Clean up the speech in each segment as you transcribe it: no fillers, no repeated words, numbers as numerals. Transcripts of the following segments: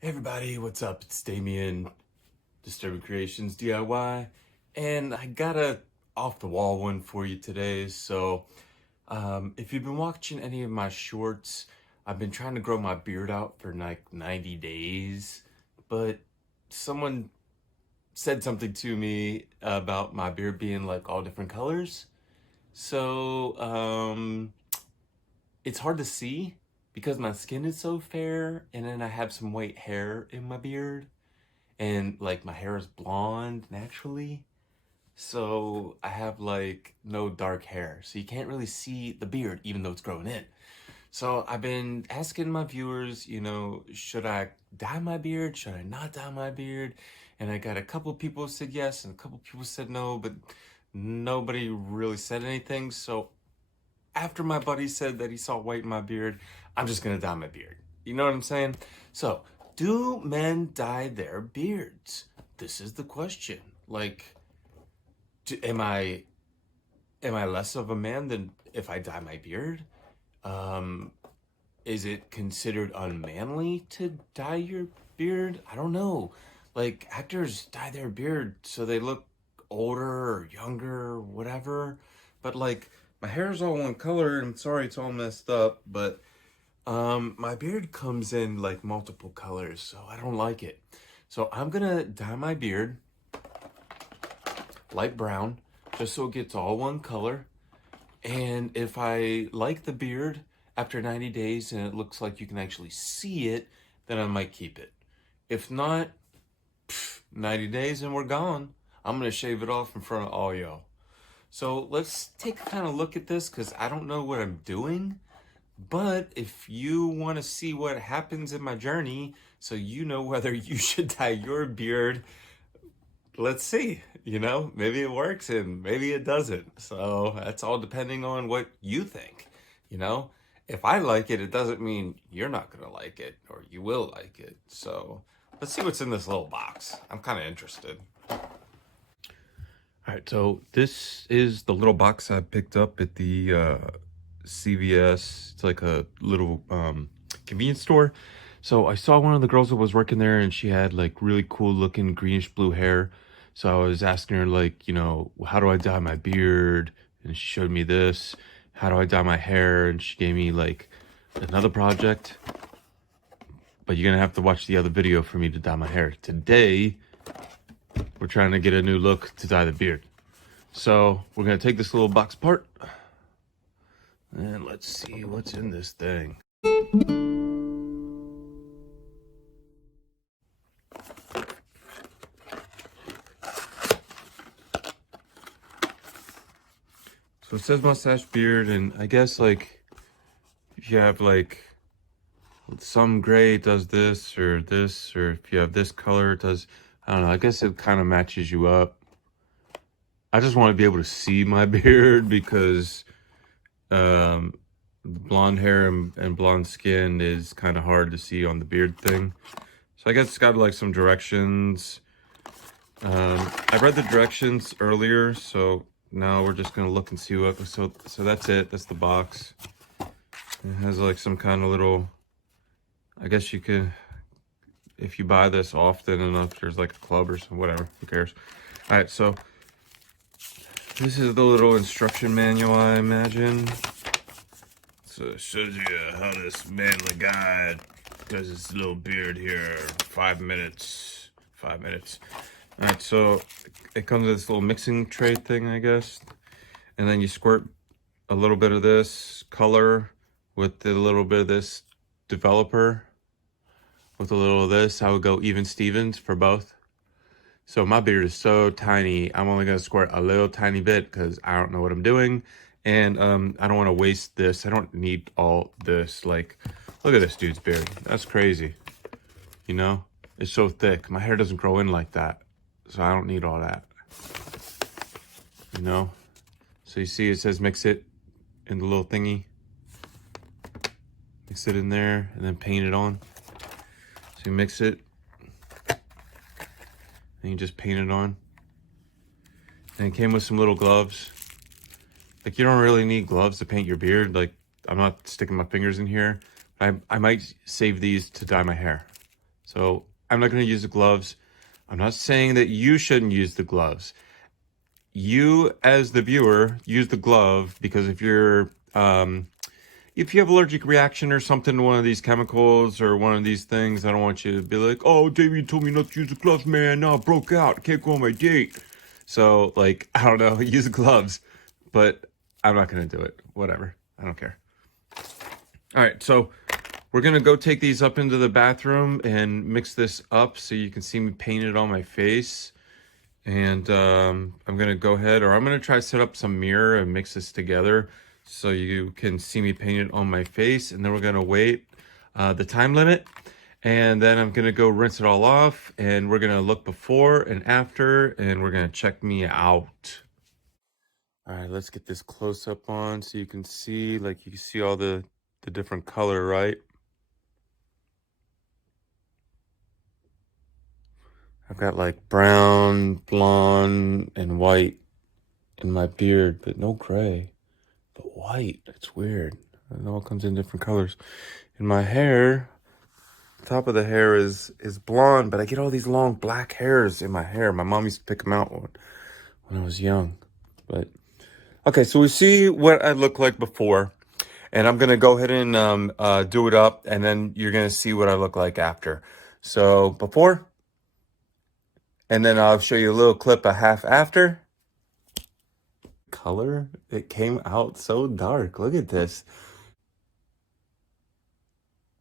Hey everybody, what's up? It's Damien, Disturbing Creations DIY, and I got a off-the-wall one for you today. If you've been watching any of my shorts, I've been trying to grow my beard out for like 90 days, but someone said something to me about my beard being like all different colors. So, it's hard to see because my skin is so fair, and then I have some white hair in my beard. And like my hair is blonde naturally, so I have like no dark hair, so you can't really see the beard even though it's growing in. So I've been asking my viewers, should I dye my beard, should I not dye my beard? And I got a couple people who said yes and a couple people said no, but nobody really said anything. So after my buddy said that he saw white in my beard, I'm just gonna dye my beard. You know what I'm saying? So, do men dye their beards? This is the question. Like, am I less of a man than if I dye my beard? Um, is it considered unmanly to dye your beard? I don't know. Like, actors dye their beard so they look older or younger or whatever. But like, my hair's all one color, and I'm sorry it's all messed up, but my beard comes in like multiple colors, so I don't like it. So I'm gonna dye my beard light brown, just so it gets all one color. And if I like the beard after 90 days and it looks like you can actually see it, then I might keep it. If not, 90 days and we're gone. I'm gonna shave it off in front of all y'all. So let's take a kind of look at this because I don't know what I'm doing. But if you want to see what happens in my journey, so you know whether you should dye your beard, let's see. Maybe it works and maybe it doesn't. So that's all depending on what you think. You know, if I like it, it doesn't mean you're not going to like it or you will like it. So let's see what's in this little box. I'm kind of interested. All right, so this is the little box I picked up at the CVS. It's like a little convenience store. So I saw one of the girls that was working there, and she had like really cool looking greenish blue hair. So I was asking her like, how do I dye my beard? And she showed me this. How do I dye my hair? And she gave me like another project. But you're gonna have to watch the other video for me to dye my hair. Today, we're trying to get a new look to dye the beard. So we're gonna take this little box apart and let's see what's in this thing. So it says mustache beard, and I guess like if you have like some gray it does this, or if you have this color it does, I don't know, I guess it kind of matches you up. I just want to be able to see my beard because blonde hair and blonde skin is kind of hard to see on the beard thing. So I guess it's got like some directions. I read the directions earlier, so now we're just gonna look and see what. So that's it. That's the box. It has like some kind of little. I guess you could, if you buy this often enough, there's like a club or something. Whatever. Who cares? All right. So this is the little instruction manual, I imagine. So it shows you how this manly guy does his little beard here. 5 minutes. 5 minutes. All right, so it comes with this little mixing tray thing, I guess. And then you squirt a little bit of this color with a little bit of this developer. With a little of this, I would go even Stevens for both. So my beard is so tiny, I'm only gonna squirt a little tiny bit because I don't know what I'm doing. And I don't wanna waste this. I don't need all this. Like, look at this dude's beard. That's crazy. It's so thick. My hair doesn't grow in like that. So I don't need all that. So you see it says mix it in the little thingy. Mix it in there and then paint it on. So you mix it and you just paint it on. And it came with some little gloves. Like, you don't really need gloves to paint your beard. Like, I'm not sticking my fingers in here. I might save these to dye my hair. So I'm not going to use the gloves. I'm not saying that you shouldn't use the gloves. You, as the viewer, use the glove because if you have allergic reaction or something to one of these chemicals or one of these things, I don't want you to be like, oh, Damien told me not to use the gloves, man. Now I broke out. I can't go on my date. So, like, I don't know, use gloves. But I'm not going to do it. Whatever. I don't care. All right, so we're going to go take these up into the bathroom and mix this up so you can see me paint it on my face. And I'm going to go ahead, or I'm going to try to set up some mirror and mix this together so you can see me paint it on my face. And then we're going to wait the time limit. And then I'm going to go rinse it all off. And we're going to look before and after. And we're going to check me out. All right, let's get this close up on so you can see, like you can see all the different color, right? I've got like brown, blonde, and white in my beard, but no gray. But white, it's weird. It all comes in different colors. In my hair, top of the hair is blonde, but I get all these long black hairs in my hair. My mom used to pick them out when I was young. But okay, so we see what I look like before, and I'm gonna go ahead and do it up, and then you're gonna see what I look like after. So before, and then I'll show you a little clip of half after. Color, it came out so dark. Look at this.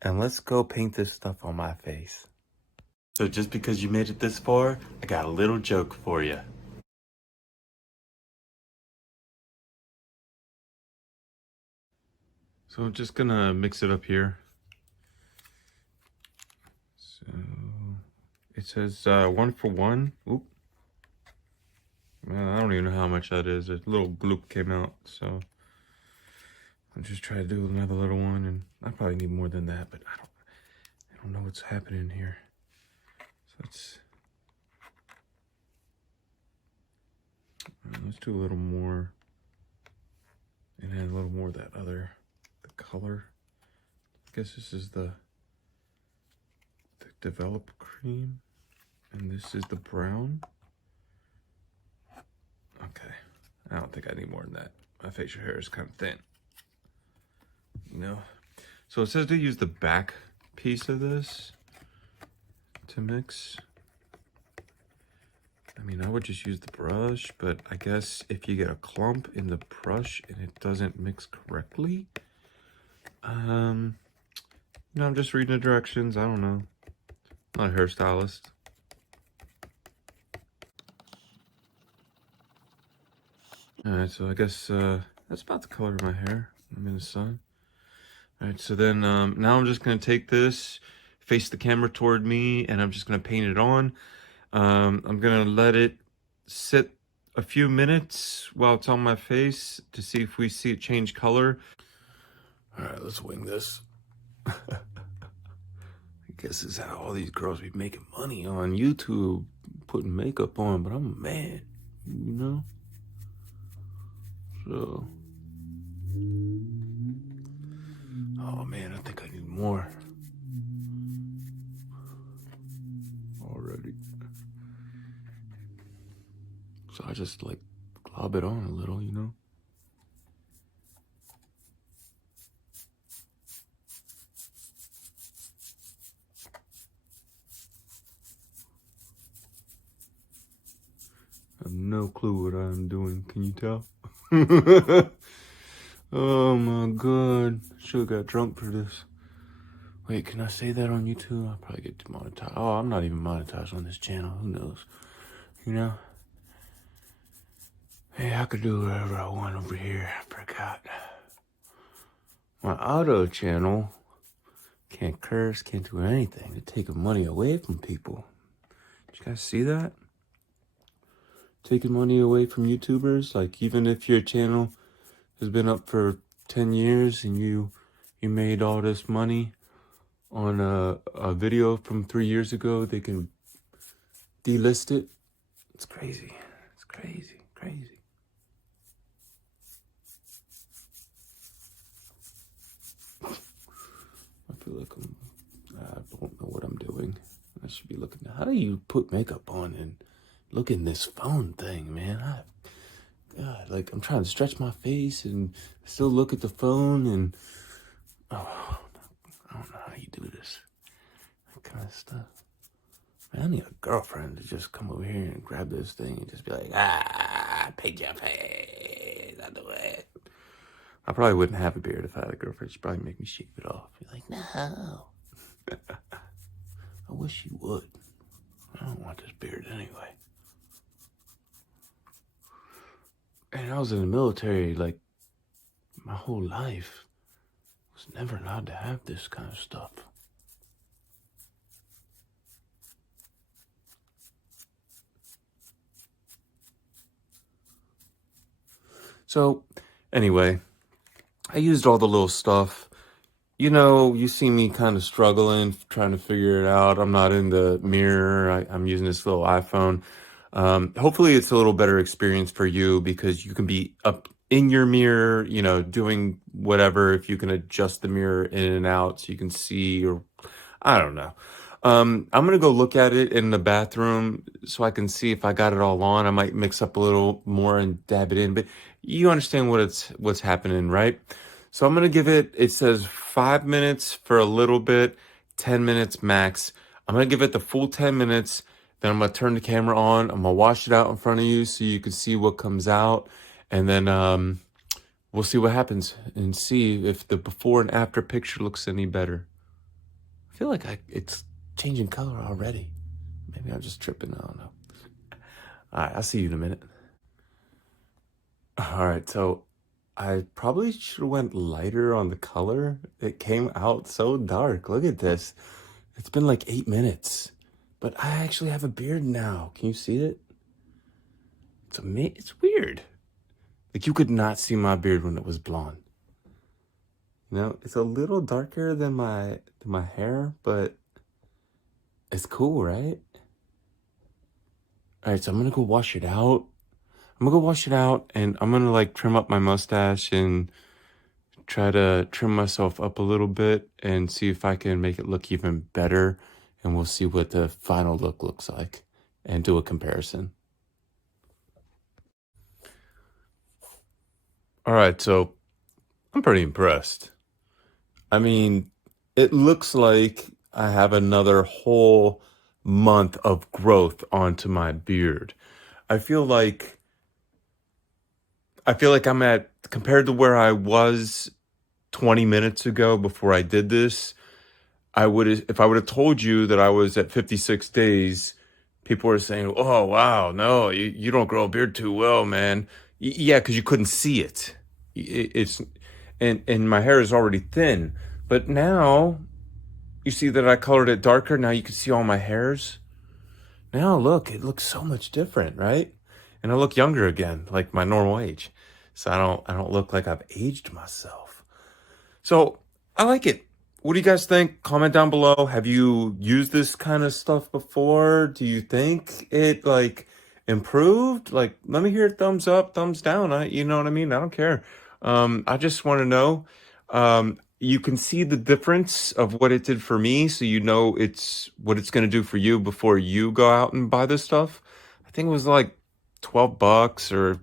And let's go paint this stuff on my face. So just because you made it this far, I got a little joke for you. So I'm just gonna mix it up here. So it says 1 for 1. Oop. I don't even know how much that is. A little gloop came out, so I'll just try to do another little one, and I probably need more than that, but I don't know what's happening here. So let's do a little more, and add a little more of that the color. I guess this is the develop cream, and this is the brown. Okay, I don't think I need more than that. My facial hair is kind of thin, you know. So it says to use the back piece of this to mix. I mean, I would just use the brush, but I guess if you get a clump in the brush and it doesn't mix correctly, I'm just reading the directions. I don't know. I'm not a hairstylist. All right, so I guess that's about the color of my hair. I'm in the sun. All right, so then now I'm just gonna take this, face the camera toward me, and I'm just gonna paint it on. I'm gonna let it sit a few minutes while it's on my face to see if we see it change color. All right, let's wing this. I guess this is how all these girls be making money on YouTube, putting makeup on, but I'm a man, you know? So, oh man, I think I need more already. So I just like glob it on a little, you know? I have no clue what I'm doing. Can you tell? Oh my god. Should've got drunk for this. Wait, can I say that on YouTube? I'll probably get demonetized. Oh, I'm not even monetized on this channel. Who knows? You know? Hey, I could do whatever I want over here. I forgot. My auto channel can't curse, can't do anything. They're taking money away from people. Did you guys see that? Taking money away from YouTubers. Like, even if your channel has been up for 10 years and you made all this money on a video from 3 years ago, they can delist it. It's crazy. It's crazy, crazy. I feel like I don't know what I'm doing. I should be looking. How do you put makeup on and look in this phone thing, man? God, like I'm trying to stretch my face and still look at the phone, and oh, I don't know how you do this. That kind of stuff. Man, I need a girlfriend to just come over here and grab this thing and just be like, paint your face. I do it. I probably wouldn't have a beard if I had a girlfriend. She'd probably make me shave it off. Be like, no. I wish you would. I don't want this beard anyway. And I was in the military, like, my whole life. I was never allowed to have this kind of stuff. So, anyway, I used all the little stuff. You know, you see me kind of struggling, trying to figure it out. I'm not in the mirror. I'm using this little iPhone. Hopefully it's a little better experience for you because you can be up in your mirror, you know, doing whatever, if you can adjust the mirror in and out so you can see, or I don't know. I'm gonna go look at it in the bathroom so I can see if I got it all on. I might mix up a little more and dab it in, but you understand what's happening, right? So I'm gonna give it, it says 5 minutes for a little bit, 10 minutes max. I'm gonna give it the full 10 minutes, then I'm gonna turn the camera on, I'm gonna wash it out in front of you so you can see what comes out, and then we'll see what happens and see if the before and after picture looks any better. I feel like it's changing color already. Maybe I'm just tripping, I don't know. All right, I'll see you in a minute. All right, so I probably should have went lighter on the color. It came out so dark. Look at this. It's been like 8 minutes, but I actually have a beard now. Can you see it? It's amazing. It's weird. Like you could not see my beard when it was blonde. You know, it's a little darker than my hair, but it's cool, right? All right, so I'm gonna go wash it out. I'm gonna go wash it out, and I'm gonna like trim up my mustache and try to trim myself up a little bit and see if I can make it look even better. And we'll see what the final look looks like and do a comparison. All right, so I'm pretty impressed. I mean, it looks like I have another whole month of growth onto my beard. I feel like I'm at, compared to where I was 20 minutes ago before I did this, if I would have told you that I was at 56 days, people were saying, "Oh, wow, no, you don't grow a beard too well, man." Yeah, because you couldn't see it. It's and my hair is already thin, but now you see that I colored it darker. Now you can see all my hairs. Now look, it looks so much different, right? And I look younger again, like my normal age. So I don't look like I've aged myself. So I like it. What do you guys think? Comment down below. Have you used this kind of stuff before? Do you think it like improved? Like, let me hear a thumbs up, thumbs down. You know what I mean? I don't care. I just want to know. You can see the difference of what it did for me, so you know it's what it's going to do for you before you go out and buy this stuff. I think it was like $12 or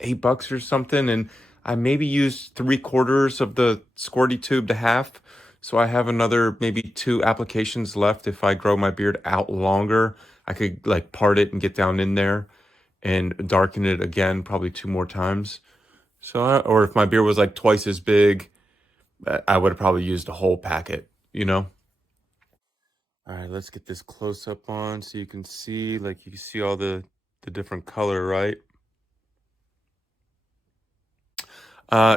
$8 or something, and I maybe used 3/4 of the squirty tube to half. So I have another maybe 2 applications left. If I grow my beard out longer, I could like part it and get down in there and darken it again, probably 2 more times. So, or if my beard was like twice as big, I would have probably used a whole packet, you know? All right, let's get this close up on so you can see, like you can see all the different color, right?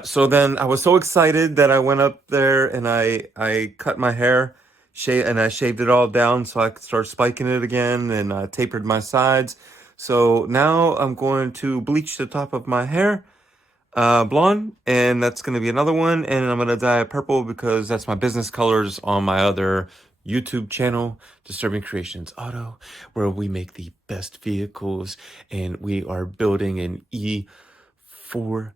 So then I was so excited that I went up there and I cut my hair, and I shaved it all down so I could start spiking it again, and tapered my sides. So now I'm going to bleach the top of my hair blonde, and that's going to be another one, and I'm going to dye it purple because that's my business colors on my other YouTube channel, Disturbing Creations Auto, where we make the best vehicles, and we are building an E450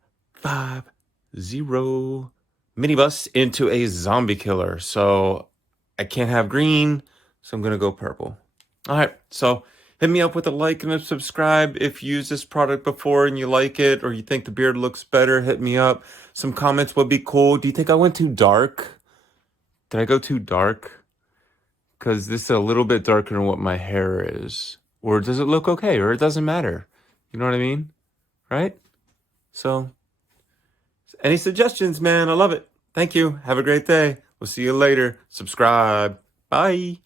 minibus into a zombie killer. So I can't have green, so I'm gonna go purple. All right, so hit me up with a like and a subscribe if you used this product before and you like it, or you think the beard looks better. Hit me up. Some comments would be cool. Do you think I went too dark? Did I go too dark? Because this is a little bit darker than what my hair is. Or does it look okay? Or it doesn't matter. You know what I mean? Right? So, any suggestions, man? I love it. Thank you. Have a great day. We'll see you later. Subscribe. Bye.